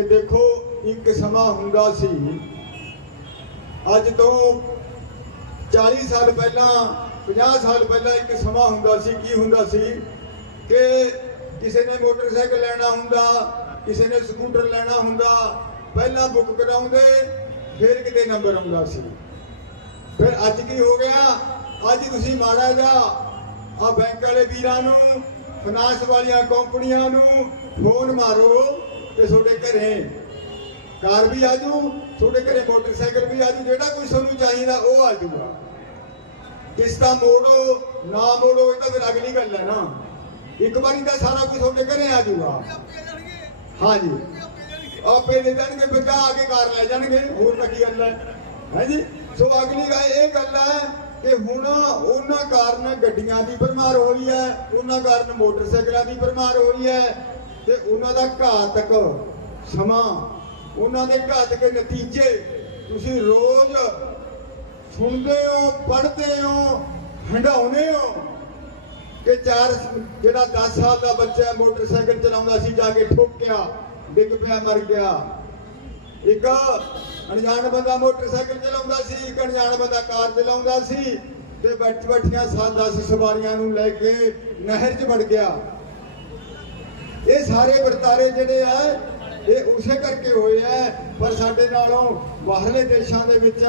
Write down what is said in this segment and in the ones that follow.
ਕਿ ਦੇਖੋ ਇੱਕ ਸਮਾਂ ਹੁੰਦਾ ਸੀ। ਅੱਜ ਤੋਂ 40 ਸਾਲ ਪਹਿਲਾਂ 50 ਸਾਲ ਪਹਿਲਾਂ ਇੱਕ ਸਮਾਂ ਹੁੰਦਾ ਸੀ। ਕੀ ਹੁੰਦਾ ਸੀ ਕਿ ਕਿਸੇ ਨੇ ਮੋਟਰਸਾਈਕਲ ਲੈਣਾ ਹੁੰਦਾ, ਕਿਸੇ ਨੇ ਸਕੂਟਰ ਲੈਣਾ ਹੁੰਦਾ, ਪਹਿਲਾਂ ਬੁੱਕ ਕਰਾਉਂਦੇ, ਫਿਰ ਕਿਤੇ ਨੰਬਰ ਆਉਂਦਾ ਸੀ। ਫਿਰ ਅੱਜ ਕੀ ਹੋ ਗਿਆ? ਅੱਜ ਤੁਸੀਂ ਮਾੜਾ ਜਾ ਆ ਬੈਂਕ ਵਾਲੇ ਵੀਰਾਂ ਨੂੰ ਫਾਈਨਾਂਸ ਵਾਲੀਆਂ ਕੰਪਨੀਆਂ ਨੂੰ ਫੋਨ ਮਾਰੋ। ਤੇ ਤੁਹਾਡੇ ਘਰੇ। ਕਾਰ ਵੀ ਆਜੂ ਤੁਹਾਡੇ ਘਰੇ ਮੋਟਰਸਾਈਕਲ ਵੀ ਆਜੂ ਜਿਹੜਾ ਕੋਈ ਤੁਹਾਨੂੰ ਚਾਹੀਦਾ ਉਹ ਆਜੂਗਾ ਕਿਸ਼ਤਾਂ ਮੋੜੋ, ਨਾ ਮੋੜੋ, ਇਹ ਤਾਂ ਫਿਰ ਅਗਲੀ ਗੱਲ ਹੈ ਨਾ। ਇੱਕ ਵਾਰੀ ਤਾਂ ਸਾਰਾ ਕੁਝ ਤੁਹਾਡੇ ਘਰੇ ਆਜੂਗਾ ਹਾਂਜੀ। ਆਪੇ ਦੇ ਦੇਣਗੇ ਬੱਚਾ ਆ ਕੇ ਕਾਰ ਲੈ ਜਾਣਗੇ। ਹੋਰ ਤਾਂ ਕੀ ਗੱਲ ਹੈ? ਹਾਂਜੀ। ਸੋ ਅਗਲੀ ਗੱਲ ਇਹ ਗੱਲ ਹੈ ਕਿ ਹੁਣ ਉਹਨਾਂ ਕਾਰਨ ਗੱਡੀਆਂ ਦੀ ਭਰਮਾਰ ਹੋਈ ਹੈ, ਉਹਨਾਂ ਕਾਰਨ ਮੋਟਰਸਾਈਕਲਾਂ ਦੀ ਭਰਮਾਰ ਹੋਈ ਹੈ ਤੇ ਉਹਨਾਂ ਦਾ ਘਾਤਕ ਸਮਾਂ, ਉਹਨਾਂ ਦੇ ਘਾਤਕ ਨਤੀਜੇ ਤੁਸੀਂ ਰੋਜ਼ ਸੁਣਦੇ ਹੋ, ਪੜ੍ਹਦੇ ਹੋ ਹੰਡਾਉਨੇ ਹੋ ਕਿ ਚਾਰ ਜਿਹੜਾ 10 ਸਾਲ ਦਾ ਬੱਚਾ ਮੋਟਰਸਾਈਕਲ ਚਲਾਉਂਦਾ ਸੀ, ਜਾ ਕੇ ਠੋਕਿਆ, ਡਿੱਗ ਪਿਆ, ਮਰ ਗਿਆ। ਇੱਕ ਅਣਜਾਣ ਬੰਦਾ ਮੋਟਰਸਾਈਕਲ ਚਲਾਉਂਦਾ ਸੀ, ਇੱਕ ਅਣਜਾਣ ਬੰਦਾ ਕਾਰ ਚਲਾਉਂਦਾ ਸੀ ਤੇ ਬੈਠ ਬੈਠੀਆਂ ਸਾਲ 10 ਸਵਾਰੀਆਂ ਨੂੰ ਲੈ ਕੇ ਨਹਿਰ 'ਚ ਵੜ ਗਿਆ। ਇਹ ਸਾਰੇ ਵਰਤਾਰੇ ਜਿਹੜੇ ਆ, ਇਹ ਉਸੇ ਕਰਕੇ ਹੋਏ ਆ, ਪਰ ਸਾਡੇ ਨਾਲੋਂ ਬਾਹਰਲੇ ਦੇਸ਼ਾਂ ਦੇ ਵਿੱਚ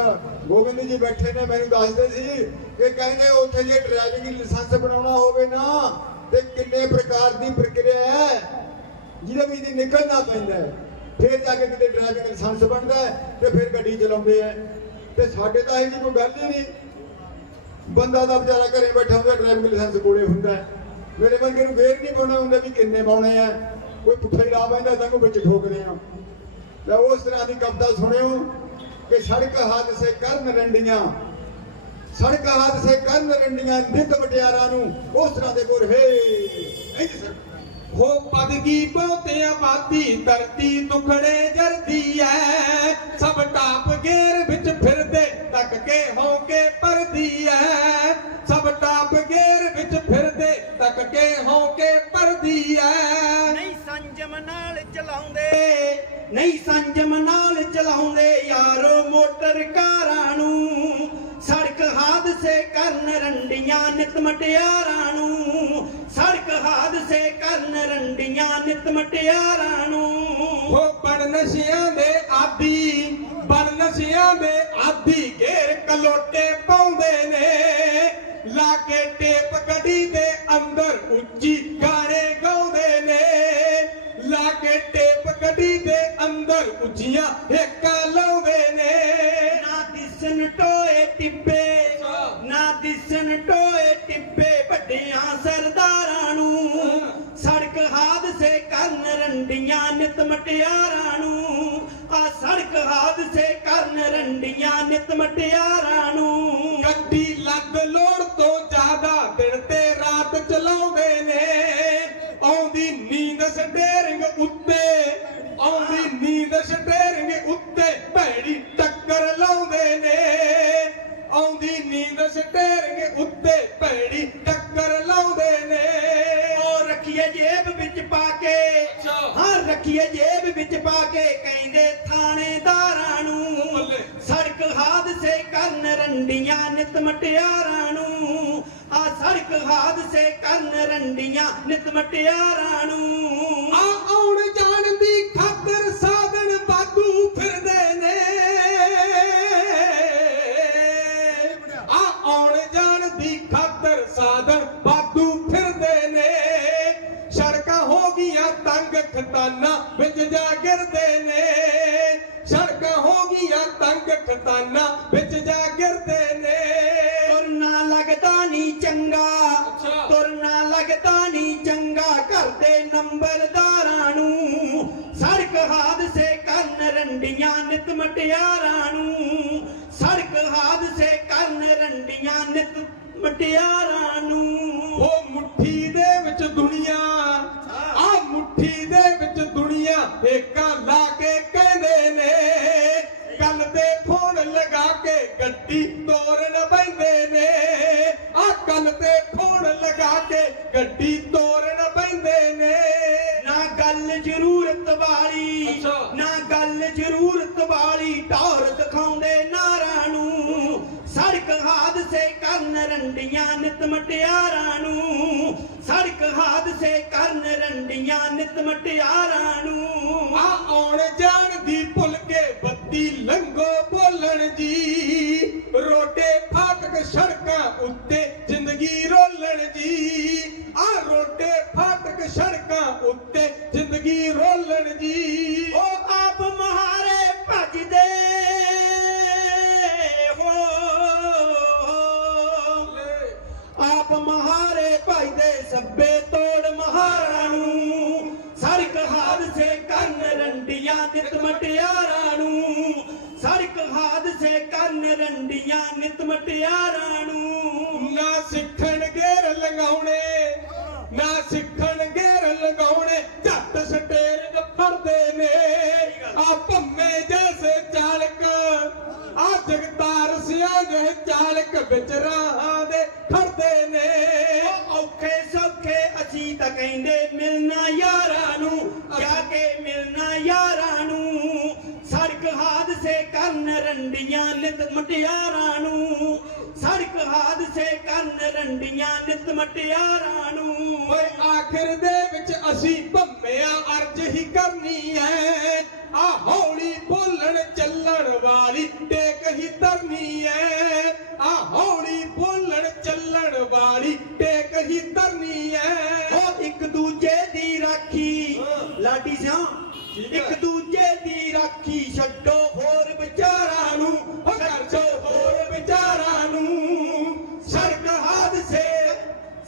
ਗੋਬਿੰਦ ਜੀ ਬੈਠੇ ਨੇ, ਮੈਨੂੰ ਦੱਸਦੇ ਸੀ ਕਿ ਕਹਿੰਦੇ ਉੱਥੇ ਜੇ ਡਰਾਈਵਿੰਗ ਲਾਇਸੈਂਸ ਬਣਾਉਣਾ ਹੋਵੇ ਨਾ, ਤੇ ਕਿੰਨੇ ਪ੍ਰਕਾਰ ਦੀ ਪ੍ਰਕਿਰਿਆ ਹੈ, ਜਿਹਦੇ ਵਿੱਚ ਨਿਕਲਣਾ ਪੈਂਦਾ ਫਿਰ ਜਾ ਕੇ ਕਿਤੇ ਡਰਾਈਵਿੰਗ ਲਾਇਸੈਂਸ ਬਣਦਾ ਹੈ, ਤੇ ਫਿਰ ਗੱਡੀ ਚਲਾਉਂਦੇ ਆ ਤੇ ਸਾਡੇ ਤਾਂ ਇਹ ਜੀ ਕੋਈ ਗੱਲ ਹੀ ਨਹੀਂ। ਬੰਦਾ ਦਾ ਵਿਚਾਰਾ ਘਰੇ ਬੈਠਾ ਹੁੰਦਾ, ਡਰਾਈਵਿੰਗ ਲਾਇਸੈਂਸ ਕੋਲੇ ਹੁੰਦਾ ਹੈ। ਮੇਰੇ ਵਰਗੇ ਨੂੰ ਫੇਰ ਨਹੀਂ ਪਾਉਣਾ ਹੁੰਦਾ ਵੀ ਕਿੰਨੇ ਪਾਉਣੇ ਆ। ਕੋਈ ਪੁੱਠਾ ਹੀ ਲਾ ਬੈਂਦਾ ਤਾਂ ਕੋਈ ਵਿੱਚ ਠੋਕਦੇ ਆ। ਤਾਂ ਉਸ ਤਰ੍ਹਾਂ ਦੀ ਕਵਿਤਾ ਸੁਣਿਓ ਕਿ ਸੜਕ ਹਾਦਸੇ ਕਰਨ ਰੰਡੀਆਂ, ਸੜਕ ਹਾਦਸੇ ਕਰਨ ਰੰਡੀਆਂ ਨਿਤ ਮਟਿਆਰਾਂ ਨੂੰ ਉਸ ਤਰ੍ਹਾਂ ਦੇ ਬੋਲ, ਹੇ ਇੰਜ ਸਰ। ਹੋ ਪਦਗੀ ਬਹੁਤੇ ਆਬਾਦੀ ਧਰਤੀ ਟੁਕੜੇ ਜਰਦੀ ਸੰਜਮ ਨਾਲ ਚਲਾਉਂਦੇ। ਨਹੀਂ ਸੰਜਮ ਨਾਲ ਚਲਾਉਂਦੇ ਯਾਰੋ ਮੋਟਰ ਕਾਰਾਂ ਨੂੰ। ਸੜਕ ਹਾਦਸੇ ਕਰਨ ਰੰਡੀਆਂ ਨਿਤ ਮਟਿਆਰਾਂ ਨੂੰ। ਸੜਕ ਹਾਦਸੇ ਕਰਨ ਰੰਡੀਆਂ ਨਿਤ ਮਟਿਆਰਾਂ ਨੂੰ। ਹੋ ਬਣ ਨਸ਼ਿਆਂ ਦੇ ਆਦੀ ਬਣ ਨਸ਼ਿਆਂ ਦੇ ਆਦੀ ਘੇਰ ਕਲੋਟੇ ਪਾਉਂਦੇ ਨੇ। ਲਾ ਕੇ ਟੇਪ ਗੱਡੀ ਦੇ ਅੰਦਰ ਉੱਚੀ ਗਾਣੇ ਉੱਚੀਆਂ ਹੇਕਾਂ ਲਾਉਂਦੇ ਨੇ। ਨਾ ਦਿਸਣ ਟੋਏ ਟਿੱਬੇ ਨਾ ਦਿਸਣ ਟੋਏ ਟਿੱਬੇ ਵੱਡਿਆਂ ਸਰਦਾਰਾਂ ਨੂੰ। ਸੜਕ ਹਾਦਸੇ ਕਰਨ ਰੰਡੀਆਂ ਨਿਤ ਮਟਿਆਰਾਂ ਨੂੰ। ਆ ਸੜਕ ਹਾਦਸੇ ਕਰਨ ਰੰਡੀਆਂ ਨਿਤ ਮਟਿਆਰਾਂ ਸਟੇਰਿੰਗ ਉੱਤੇ ਭੈੜੀ ਟੱਕਰ ਲਾਉਂਦੇ ਨੇ ਉਹ ਰੱਖੀਏ ਜੇਬ ਵਿੱਚ ਪਾ ਕੇ ਅੱਛਾ। ਹਾਂ ਰੱਖੀਏ ਜੇਬ ਵਿੱਚ ਪਾ ਕੇ ਕਹਿੰਦੇ ਥਾਣੇਦਾਰਾਂ ਨੂੰ। ਸੜਕ ਹਾਦਸੇ ਕਰਨ ਰੰਡੀਆਂ ਨਿਤ ਮਟਿਆਰਾਂ ਨੂੰ ਆ ਸੜਕ ਹਾਦਸੇ ਕਰਨ ਰੰਡੀਆਂ ਨਿਤ ਮਟਿਆਰਾਂ ਨੂੰ ਗਈਆਂ ਤੰਗ ਖਤਾਨਾ ਵਿੱਚ ਜਾ ਗਿਰਦੇ ਨੇ। ਤੁਰਨਾ ਲੱਗਦਾ ਨਹੀਂ ਚੰਗਾ। ਤੁਰਨਾ ਲੱਗਦਾ ਨਹੀਂ ਚੰਗਾ। ਘਰ ਦੇ ਨੰਬਰਦਾਰਾਂ ਨੂੰ ਸੜਕ ਹਾਦਸੇ ਕਰਨ ਰੰਡੀਆਂ ਨਿਤ ਮਟਿਆਰਾਂ ਨੂੰ। ਸੜਕ ਹਾਦਸੇ ਕਰਨ ਰੰਡੀਆਂ ਨਿਤ ਮਟਿਆਰਾਂ ਨੂੰ। ਉਹ ਮੁੱਠੀ ਦੇ ਵਿੱਚ ਦੁਨੀਆ। ਆ ਮੁੱਠੀ ਦੇ ਵਿੱਚ ਦੁਨੀਆ। ਏਕਾ ਗੱਲ ਜ਼ਰੂਰਤ ਵਾਲੀ। ਨਾ ਗੱਲ ਜ਼ਰੂਰਤ ਵਾਲੀ ਟੌਰ ਦਿਖਾਉਂਦੇ ਨਾਰਾਂ ਨੂੰ। ਸੜਕ ਹਾਦਸੇ ਕਰਨ ਰੰਡੀਆਂ ਨਿਤ ਮਟਿਆਰਾਂ ਨੂੰ। ਸੜਕ ਹਾਦਸੇ ਕਰਨ ਰੰਡੀਆਂ ਨਿਤ ਮਟਿਆਰਾਂ ਨੂੰ। ਆ ਆਉਣ ਜਾਣ ਦੀ ਭੁੱਲ ਕੇ ਬੱਤੀ ਲੰਘੋ ਬੋਲਣ ਜੀ ਰੋਡੇ ਫਾਟਕ ਸੜਕਾਂ ਉੱਤੇ ਜ਼ਿੰਦਗੀ ਰੋਲਣ ਜੀ ਆ ਰੋਡੇ ਫਾਟਕ ਸੱਬੇ ਤੋੜ ਮਹਾਰਾਂ ਨੂੰ ਸੜਕ ਹਾਦਸੇ ਕਰਨ ਰੰਡੀਆਂ ਨਿਤ ਮਟਿਆਰਾਂ ਨੂੰ ਸੜਕ ਹਾਦਸੇ ਕੰਨ ਰੰਡੀਆਂ ਨਿਤ ਮਟਿਆਰਾਂ ਨੂੰ ਜਗਤਾਰ ਸਿਆਂ ਦੇ ਚਾਲਕ ਵਿੱਚ ਰਾਹਾਂ ਦੇ ਖੜਦੇ ਨੇ। ਔਖੇ ਸੌਖੇ ਅਸੀਂ ਤਾਂ ਕਹਿੰਦੇ ਮਿਲਣਾ ਯਾਰਾਂ ਨੂੰ ਜਾ ਕੇ ਮਿਲਣਾ ਯਾਰਾਂ ਨੂੰ। ਸੜਕ ਹਾਦਸੇ ਕਰਨ ਰੰਡੀਆਂ ਨਿਤ ਮਟਿਆਰਾਂ ਨੂੰ। ਸੜਕ ਹਾਦਸੇ ਕਰਨ ਰੰਡੀਆਂ ਨਿਤ ਮਟਿਆਰਾਂ ਨੂੰ। ਓਏ ਆਖਿਰ ਦੇ ਵਿੱਚ ਅਸੀਂ ਭੰਮਿਆ ਅਰਜ ਹੀ ਕਰਨੀ ਐ। ਆ ਹੌਲੀ ਇੱਕ ਦੂਜੇ ਦੀ ਰਾਖੀ ਛੱਡੋ ਹੋਰ ਵਿਚਾਰਾਂ ਨੂੰ ਛੱਡੋ ਹੋਰ ਵਿਚਾਰਾਂ ਨੂੰ। ਸੜਕ ਹਾਦਸੇ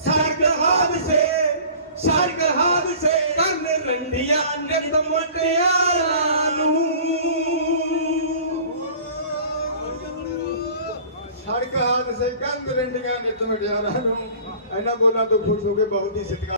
ਸੜਕ ਹਾਦਸੇ ਸੜਕ ਹਾਦਸੇ ਕਰਨ ਰੰਡੀਆਂ ਨਿਤ ਮੁਟਿਆਰਾਂ ਨੂੰ। ਸੜਕ ਹਾਦਸੇ ਕੰਨ ਰੰਡੀਆਂ ਨਿਤ ਮਟਿਆਰਾਂ ਨੂੰ। ਇਹਨਾਂ ਬੋਲਾਂ ਤੋਂ ਖੁਸ਼ ਹੋ ਕੇ ਬਹੁਤ ਹੀ ਸਤਿਕਾਰ